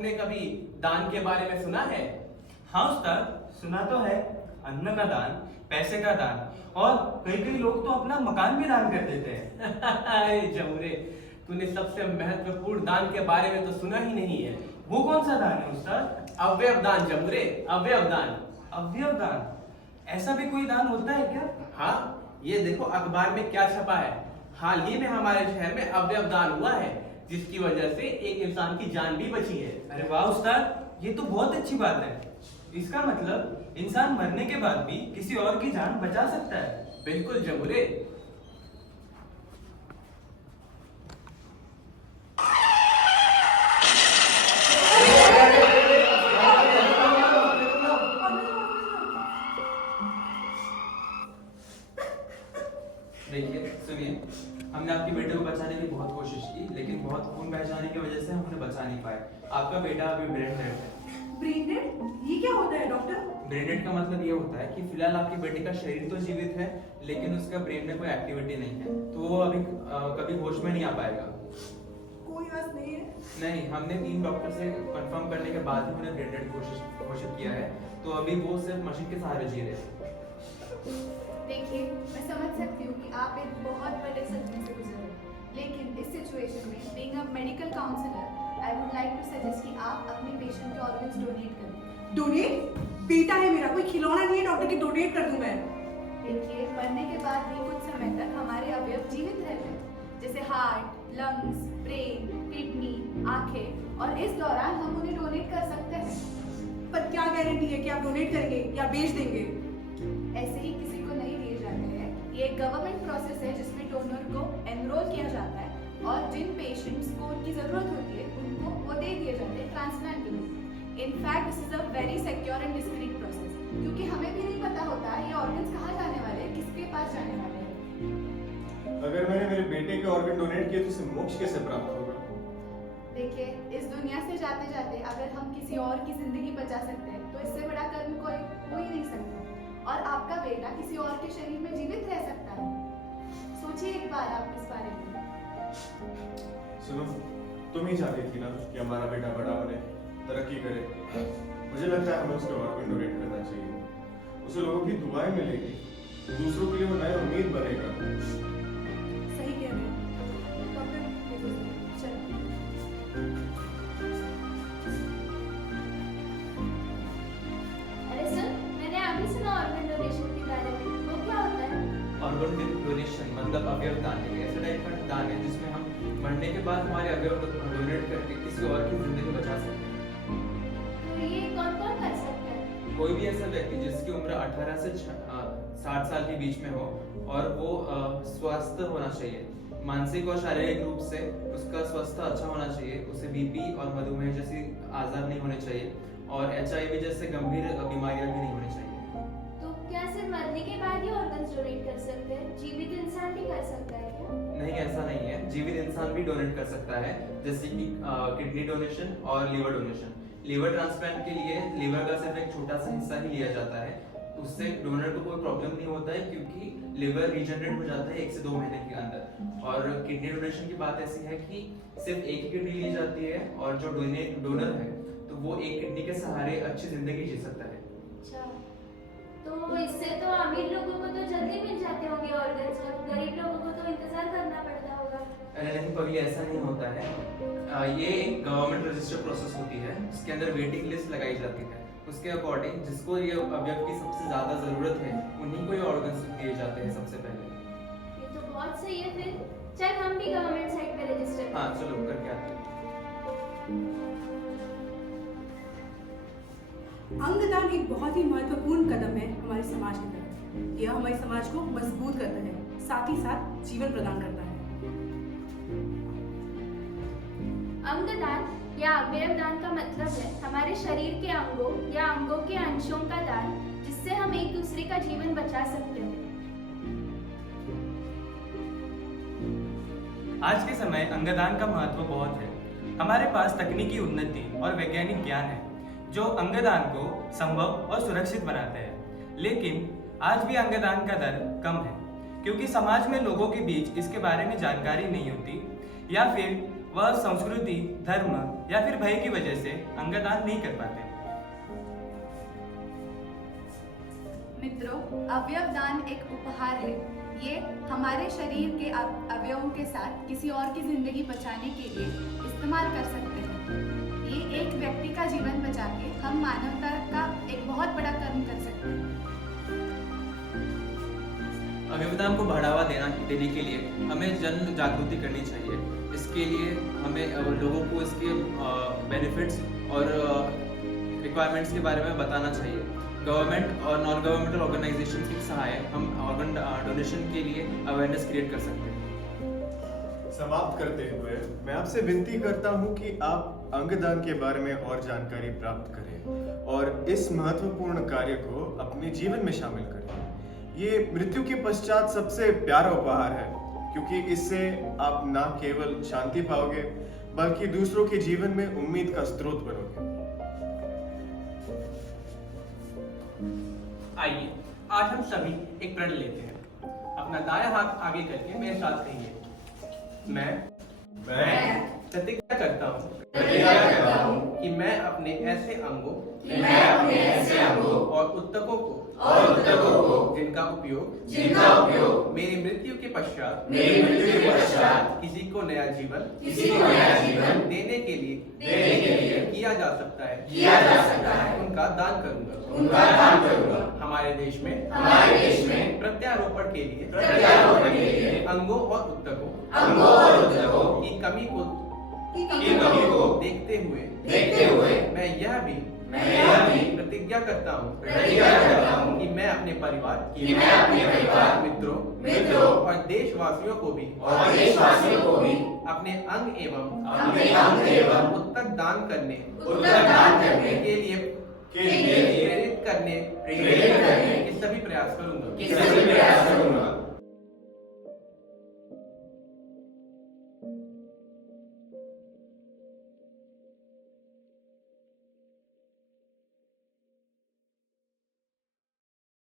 तुमने कभी दान के बारे में सुना है? हाँ उस्ताद, सुना तो है। अन्न का दान, पैसे का दान, और कई कई लोग तो अपना मकान भी दान कर देते हैं। अरे जमुरे, तूने सबसे महत्वपूर्ण दान के बारे में तो सुना ही नहीं है। वो कौन सा दान है उस्ताद? अवयव दान जमुरे, अवयव दान। अवयव दान? ऐसा भी कोई दान होता है क्या? हाँ, ये देखो अखबार में क्या छपा है। हाल ही में हमारे शहर में अवयव दान हुआ है, जिसकी वजह से एक इंसान की जान भी बची है। अरे वाह उस्ताद, ये तो बहुत अच्छी बात है। इसका मतलब इंसान मरने के बाद भी किसी और की जान बचा सकता है। बिल्कुल जमुरे। देखिए सुनिए, हमने आपके बेटे को बचाने की बहुत कोशिश की, लेकिन बहुत खून बह जाने की वजह से हम उन्हें बचा नहीं पाए। आपका बेटा अभी ब्रेन डेड है। Brain dead? ये क्या होता है डॉक्टर? ब्रेन डेड का मतलब ये होता है कि फिलहाल आपके बेटे का शरीर तो जीवित है, लेकिन उसका ब्रेन में कोई एक्टिविटी नहीं है, तो वो अभी कभी होश में नहीं आ पाएगा। कोई आस नहीं है? नहीं, हमने 3 डॉक्टर से कंफर्म करने के बाद ही उन्हें ब्रेन डेड घोषित किया है, तो अभी वो सिर्फ मशीन के सहारे जी रहे हैं। देखिए, मैं समझ सकती हूँ कि आप एक बहुत बड़े सदमे से गुजर रहे हैं, लेकिन इस सिचुएशन में being a medical counsellor I would like to suggest कि आप अपने पेशेंट के ऑर्गन्स डोनेट करें। डोनेट? बेटा है मेरा, कोई खिलौना नहीं है डॉक्टर की डोनेट कर दूं मैं। देखिए, मरने के बाद भी कुछ समय तक हमारे अवयव जीवित रहते हैं, जैसे हार्ट, लंग्स, ब्रेन, किडनी, आंखें, और इस दौरान हम उन्हें डोनेट कर सकते हैं। पर क्या गारंटी है कि आप डोनेट करेंगे या बेच देंगे? ऐसे ही किसी को नहीं दिए जाते हैं। ये एक गवर्नमेंट प्रोसेस है जिसमें डोनर को एनरोल किया जाता है, और जिन पेशेंट्स को उनकी जरूरत होती है उनको वो दे दिए जाते हैं ट्रांसप्लांट के लिए। In fact this is a very secure and discrete process, क्योंकि हमें भी नहीं पता होता ये ऑर्गन्स कहाँ जाने वाले हैं, किसके पास जाने वाले हैं। अगर मैंने मेरे बेटे के ऑर्गन डोनेट किए तो उसे मोक्ष कैसे प्राप्त होगा? देखिए, इस दुनिया से जाते जाते अगर हम किसी और की जिंदगी बचा सकते हैं तो इससे बड़ा कर्म कोई हो ही नहीं सकता, और आपका बेटा किसी और के शरीर में जीवित रह सकता है। सोचिए एक बार आप इस बारे में। सुनो, तुम ही चाहती थी ना कि हमारा बेटा बड़ा बने, तरक्की करे। मुझे लगता है हमें उसके ऑर्गन डोनेट करना चाहिए। उसे लोगों की दुआएं मिलेगी, दूसरों के लिए वो नई उम्मीद बनेगा। सही कह रहे हैं डॉक्टर। चलो। अरे सर, मैंने अभी सुना ऑर्गन डोनेशन के बारे में। वो क्या होता है? ऑर्गन डोनेशन मतलब अवयव दान है। ऐसा टाइप का दान है जिसमें हम मरने के बाद हमारे अवयव डोनेट करके किसी और की जिंदगी बचा सकते हैं। तो ये कौन कौन कर सकता है? कोई भी ऐसा व्यक्ति जिसकी उम्र 18 से 60 साल के बीच में हो, और वो स्वस्थ होना चाहिए, मानसिक और शारीरिक रूप से उसका स्वास्थ्य अच्छा होना चाहिए, उसे बीपी और मधुमेह जैसी आजार नहीं होने चाहिए, और HIV जैसे गंभीर बीमारियां भी नहीं होनी चाहिए। तो क्या सिर्फ मरने के बाद ही ऑर्गन्स डोनेट कर सकते हैं? जीवित इंसान भी कर सकता है क्या? नहीं, ऐसा नहीं है। जीवित इंसान भी डोनेट कर सकता है, जैसे कि किडनी डोनेशन और लिवर डोनेशन। लिवर ट्रांसप्लांट के लिए लिवर का सिर्फ एक छोटा सा हिस्सा ही लिया जाता है, उससे डोनर को कोई प्रॉब्लम नहीं होता है, क्योंकि लिवर रीजनरेट हो जाता है 1 से 2 महीने के अंदर। और किडनी डोनेशन की बात ऐसी है कि सिर्फ एक ही किडनी ली जाती है, और जो डोनर है तो वो एक किडनी के सहारे अच्छी जिंदगी जी सकता है। अच्छा, तो इससे तो अमीर लोगों को तो जल्दी मिल जाते होंगे ऑर्गन्स, और गरीब लोगों को तो इंतजार करना पड़ता होगा। अरे नहीं पगली, ऐसा नहीं होता है। ये एक गवर्नमेंट रजिस्टर्ड प्रोसेस होती है, इसके अंदर वेटिंग लिस्ट लगाई जाती है। उसके अकॉर्डिंग जिसको ये अवयव की सबसे ज्यादा जरूरत है उन्हीं को ये ऑर्गन्स दिए जाते हैं सबसे पहले। ये तो बहुत सही है। फिर चल हम भी गवर्नमेंट साइट पे रजिस्टर। हाँ चलो, करके आते हैं। अंगदान एक बहुत ही महत्वपूर्ण कदम है हमारे समाज की तरफ। यह हमारे समाज को मजबूत करता है, साथ ही साथ जीवन प्रदान करता है। अंगदान या अवयव दान का मतलब है हमारे शरीर के अंगों या अंगों के अंशों का दान, जिससे हम एक दूसरे का जीवन बचा सकते हैं। आज के समय अंगदान का महत्व बहुत है। हमारे पास तकनीकी उन्नति और वैज्ञानिक ज्ञान है जो अंगदान को संभव और सुरक्षित बनाते हैं, लेकिन आज भी अंगदान का दर कम है, क्योंकि समाज में लोगों के बीच इसके बारे में जानकारी नहीं होती, या फिर वह संस्कृति, धर्म या फिर भय की वजह से अंगदान नहीं कर पाते। मित्रों, अवयव दान एक उपहार है। ये हमारे शरीर के अवयवों के साथ किसी और की जिंदगी बचाने के लिए इस्तेमाल कर सकते हैं। ये एक व्यक्ति का जीवन बचा के हम मानवता का एक बहुत बड़ा कर्म कर सकते हैं। अवयवदान को बढ़ावा देने के लिए हमें जन जागृति करनी चाहिए। इसके लिए हमें लोगों को इसके बेनिफिट्स और रिक्वायरमेंट्स के बारे में बताना चाहिए। गवर्नमेंट और नॉन गवर्नमेंटल ऑर्गेनाइजेशंस के सहायक हम ऑर्गन डोनेशन के लिए अवेयरनेस क्रिएट कर सकते हैं। समाप्त करते हुए मैं आपसे विनती करता हूं कि आप अंगदान के बारे में और जानकारी प्राप्त करें और इस महत्वपूर्ण कार्य को अपने जीवन में शामिल करें। ये मृत्यु के पश्चात सबसे प्यारा उपहार है, क्योंकि इससे आप न केवल शांति पाओगे बल्कि दूसरों के जीवन में उम्मीद का स्रोत बनोगे। आइए आज हम सभी एक प्रण लेते हैं। अपना दायां हाथ आगे करके मेरे साथ कहिए। मैं प्रतिज्ञा करता हूँ कि मैं अपने ऐसे अंगों और उत्तकों को जिनका उपयोग मेरी मृत्यु के पश्चात किसी को नया जीवन देने के लिए किया जा सकता है, उनका दान करूंगा। हमारे देश में प्रत्यारोपण के लिए अंगों और उत्तकों की कमी को देखते हुए मैं यह भी प्रतिज्ञा करता हूँ कि मैं अपने परिवार मित्रों और देशवासियों को भी अपने अंग एवं उत्तक दान करने के लिए प्रेरित करने के सभी प्रयास करूंगा।